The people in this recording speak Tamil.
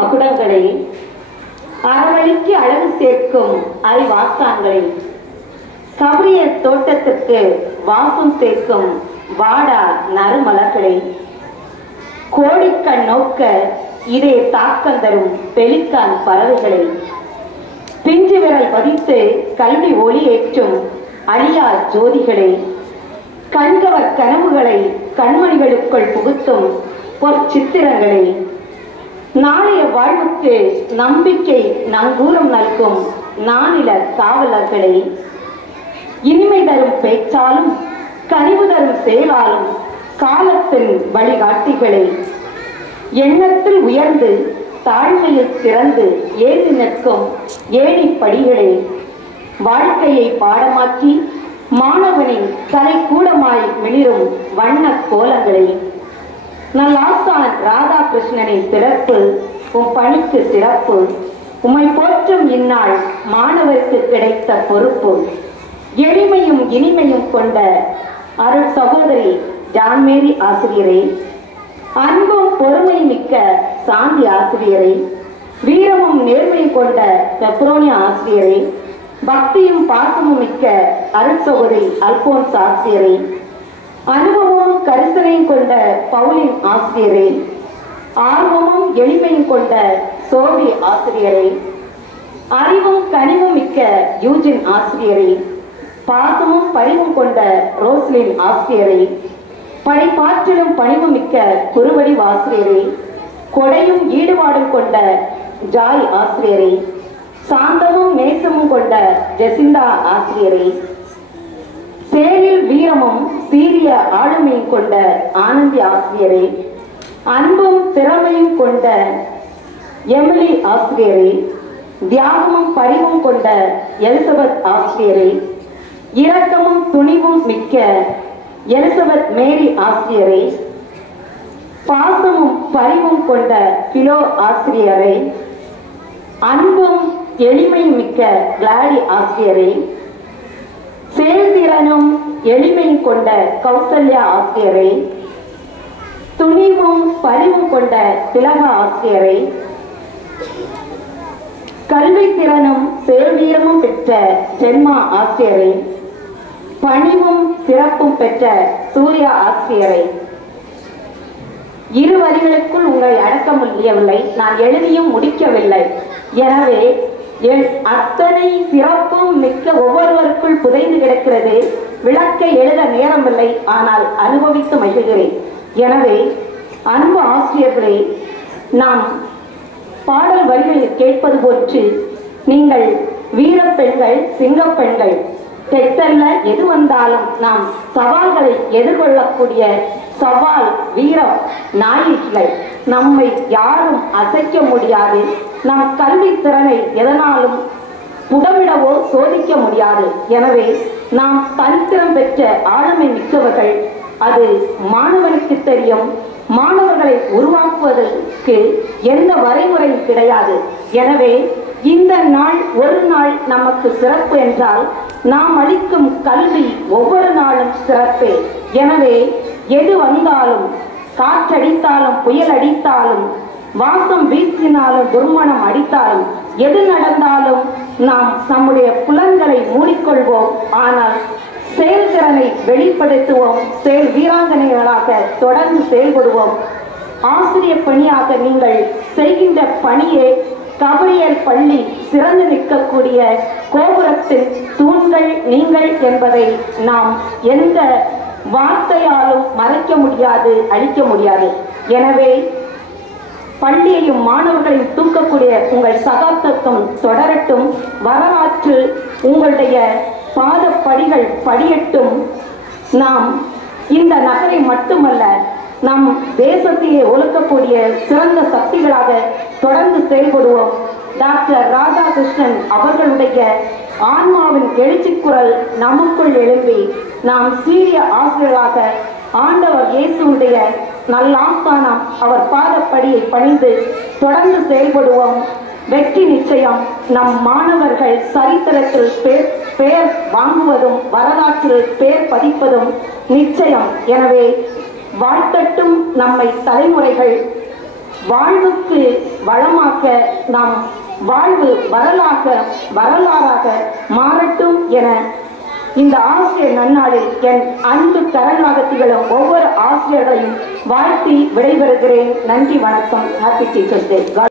மகுடங்களை, அறவழிக்கு அழகு சேர்க்கும் அறிவாசான்களை, கபரியர் தோட்டத்திற்கு வாசம் சேர்க்கும் வாடா நறுமலர்களை, கோடிக்கண் நோக்க இதே தாக்கம் தரும் பெலிக்கான் பறவைகளை, பிஞ்சு விரல் பதித்து கல்வி ஒளி ஏற்றும் அழியா ஜோதிகளை, கண்கவர் கனவுகளை கண்மணிகளுக்குள் புகுத்தும் பொற்சித்திரங்களை, நாளைய வாழ்வுக்கு நம்பிக்கை நங்கூரம் நல்கும் நானில காவலர்களை, இனிமை தரும் பேச்சாலும் கனிவு தரும் செயலாலும் காலத்தின் வழிகாட்டிகளை, எண்ணத்தில் உயர்ந்து தாழ்மையில் சிறந்து ஏறி நிற்கும் ஏணிப்படிகளை, வாழ்க்கையை பாடமாக்கி மாணவனின் கலைக்கூடமாய் மிளிரும் வண்ண கோலங்களை, நல்லாசான் ராதாகிருஷ்ணனின் பிறப்பு உம் பணிக்கு சிறப்பு, உம்மை போற்றும் இந்நாள் மாணவருக்கு கிடைத்த பொறுப்பு, எளிமையும் இனிமையும் கொண்ட அருள் சகோதரி ஜான்மேரி ஆசிரியரை, அன்பும் பொறுமை மிக்க சாந்தி ஆசிரியரை, வீரமும் நேர்மையும் கொண்ட பெப்ரோனியா ஆசிரியரை, பக்தியும் பாசமும் மிக்க அருள் சகோதரி அல்போன்ஸ் ஆசிரியரை, அனுபவமும் கரிசனையும் கொண்ட பவுலின் ஆசிரியரை, ஆர்வமும் எளிமையும் கொண்ட சோபி ஆசிரியரை, அறிவும் கனிவும் மிக்க யூஜின் ஆசிரியரை, பாசமும் பரிவும் கொண்ட ரோஸ்லின் ஆசிரியரை, படைப்பாற்றலும் பணிவும் மிக்க குருவடி ஆசிரியரை, கொடையும் ஈடுபாடும் கொண்ட ஜாய் ஆசிரியரை, சாந்தமும் நேசமும் கொண்ட ஜெசிந்தா ஆசிரியரை, செயலில் வீரமும் சீரிய ஆளுமையும் கொண்ட ஆனந்தி ஆசிரியரை, அன்பும் திறமையும் கொண்ட எமிலி ஆசிரியரை, தியாகமும் பரிவும் கொண்ட எலிசபெத் ஆசிரியரை, இரக்கமும் துணிவும் மிக்க எலிசபெத் மேரி ஆசிரியரை, பாசமும் பரிவும் கொண்ட பிலோ ஆசிரியரை, அன்பும் எளிமையும் மிக்க கிளாடி ஆசிரியரை, செயல்திறனும் எளிமையும் கொண்ட கௌசல்யா ஆசிரியரை, துணிவும் பரிவும் கொண்ட திலக ஆசிரியரை, கல்வி திறனும் செயல்வீரமும் பெற்ற ஜென்மா ஆசிரியரை, பணிவும் சிறப்பும் பெற்ற சூர்யா ஆசிரியரை. இரு வரிகளுக்குள் உங்களை அடக்க முடியவில்லை, நான் எழுதியும் முடிக்கவில்லை. எனவே அத்தனை சிறப்பும் மிக்க ஒவ்வொருவருக்குள் புதைந்து கிடக்கிறது. விளக்க எழுத நேரமில்லை, ஆனால் அனுபவித்து மகிழ்கிறேன். எனவே அன்பு ஆசிரியர்களே, நாம் பாடல் வரிகளில் கேட்பது போன்று நீங்கள் வீரப்பெண்கள், சிங்கப்பெண்கள், தெற்றல்ல எது வந்தாலும் நாம் சவால்களை எதிர்கொள்ளக்கூடிய சவால் வீரம் நாயகிகள். நம்மை யாரும் அசைக்க முடியாது. நம் கல்வி திறனை எதனாலும் புடமிடவோ சோதிக்க முடியாது. எனவே நாம் தனித்திறம் பெற்ற ஆளுமை மிக்கவர்கள். அது மாணவனுக்கு தெரியும். மாணவர்களை உருவாக்குவதற்கு எந்த வரைமுறையும் கிடையாது. எனவே இந்த நாள் ஒரு நாள் நமக்கு சிறப்பு என்றால் நாம் அளிக்கும் கல்வி ஒவ்வொரு நாளும் சிறப்பே. எனவே எது வந்தாலும், காற்றடித்தாலும், புயல் அடித்தாலும், வாசம் வீசினாலும், துர்மணம் அடித்தாலும், எது நடந்தாலும் நாம் நம்முடைய புலன்களை மூடிக்கொள்வோம். ஆனால் செயல்திறனை வெளிப்படுத்துவோம். செயல் வீராங்கனைகளாக தொடர்ந்து செயல்படுவோம். ஆசிரியர் பணியாக நீங்கள் செய்கின்ற பணியே கபரியர் பள்ளி சிறந்து நிற்கக்கூடிய கோபுரத்தின் தூண்கள் நீங்கள் என்பதை நாம் எந்த வார்த்தையாலும் மறைக்க முடியாது, அழிக்க முடியாது. எனவே பள்ளியையும் மாணவர்களையும் தூக்கக்கூடிய உங்கள் சகாப்தம் தொடரட்டும். வரலாற்று உங்களுடைய பாதப்படிகள் படியட்டும். நாம் இந்த நகரை மட்டுமல்ல, நம் தேசத்தையே ஒழுக்கக்கூடிய சிறந்த சக்திகளாக தொடர்ந்து செயல்படுவோம். டாக்டர் ராதாகிருஷ்ணன் அவர்களுடைய ஆன்மாவின் எழுச்சி குரல் நமக்குள் எழும்பி நாம் சீரிய ஆசிரியராக ஆண்டவர் இயேசுடைய நல்லாஸ்தானம் அவர் பாதப்படியை பணிந்து தொடர்ந்து செயல்படுவோம். வெற்றி நிச்சயம். நம் மாணவர்கள் சரித்திரத்தில் பெயர் வாங்குவதும் வரலாற்றில் பெயர் பதிப்பதும் நிச்சயம். எனவே வாழ்த்தட்டும் நம்மை தலைமுறைகள். வாழ்வுக்கு வளமாக்க நாம் வாழ்வு வரலாறாக மாறட்டும் என இந்த ஆசிரியர் நன்னாளில் என் அன்பு கரங்களாக திகழும் ஒவ்வொரு ஆசிரியர்களையும் வாழ்த்தி விடைபெறுகிறேன். நன்றி, வணக்கம். Happy teachers day.